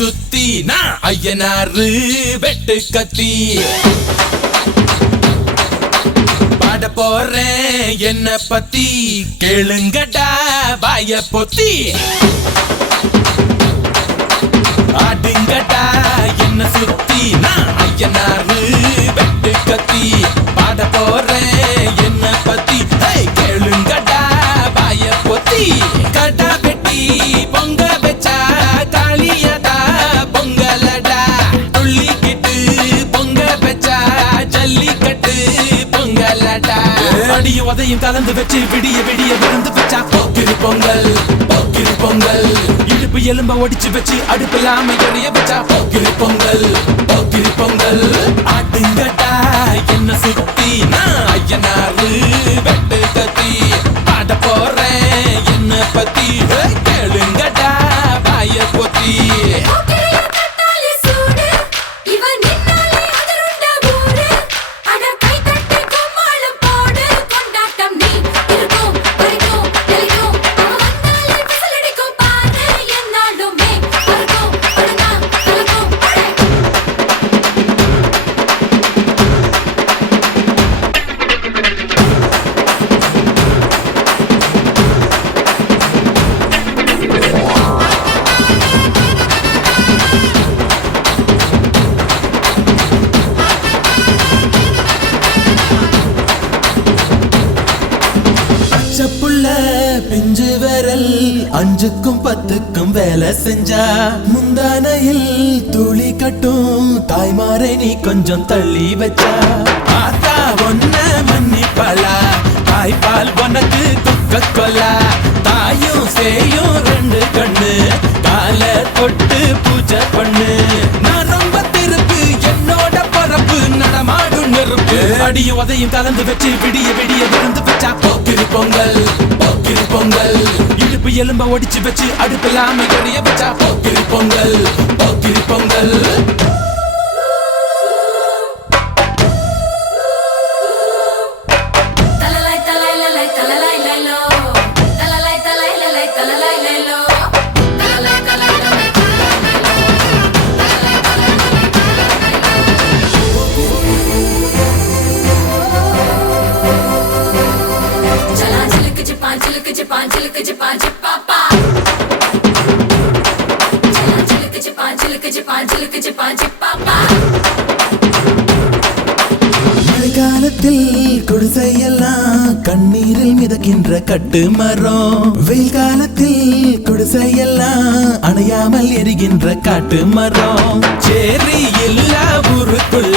சுத்தி நான் ஐயனாரு வெட்டு கத்தி பாட போறேன் என்ன பத்தி கேளுங்கடா வாய பொத்தி ஆடுங்கடா என்ன சுத்தி நான் ஐயனாரு வெட்டு கத்தி பாட போறேன் என்ன பத்தி கேளுங்கடா வாய பொத்தி கடா வெட்டி பொங்க வச்சா காளியடா பொங்கலடா துள்ளிக்கிட்டு பொங்க வச்சா ஜல்லிக்கட்டு பொங்கலடா அடியும் உதையும் கலந்து வச்சு விடிய விடிய விருந்து வச்சா போக்கிரி பொங்கல் போக்கிரி பொங்கல் இடுப்பு எலும்ப ஒடிச்சு வச்சு அடுப்பில்லாம எறிய வச்சா போக்கிரி பொங்கல் போக்கிரி பொங்கல் ஆட்டுங்கடா என்ன சுத்தி நான் ஐயனாரு வெட்டு கத்தி பாட போறேன் என்ன பத்தி கேளுங்கடா வாய பொத்தி பிஞ்சு விரல் அஞ்சுக்கும் பத்துக்கும் வேலை செஞ்சா முந்தானையில் துளி கட்டும் தாய்மாரை நீ கொஞ்சம் தள்ளி வச்சா ஆத்தா ஒன்ன மன்னிப்பலா தாய்ப்பால் உனக்கு துக்க கொல்லா தாயும் சேயும் ரெண்டு கண்ணு கால தொட்டு பூஜை பண்ணு நான் ரொம்ப திருப்பு என்னோட பரப்பு நடமாடும் நெருப்பு அடியும் உதையும் கலந்து வச்சு விடிய விடிய விருந்து வச்சா போக்கிரி பொங்கல் போக்கிரி பொங்கல் இடுப்பு எலும்ப ஒடிச்சு வச்சு அடுப்பில்லாம எறிய வச்சா போக்கிரி பொங்கல் போக்கிரி பொங்கல் மழைக்காலத்தில் குடிசையெல்லாம் கண்ணீரில் மிதக்கின்ற கட்டு மரம் வெயில் காலத்தில் குடிசையெல்லாம் அணையாமல் எரிகின்ற காட்டு மரம் சேரி எல்லா ஊருக்குள்ள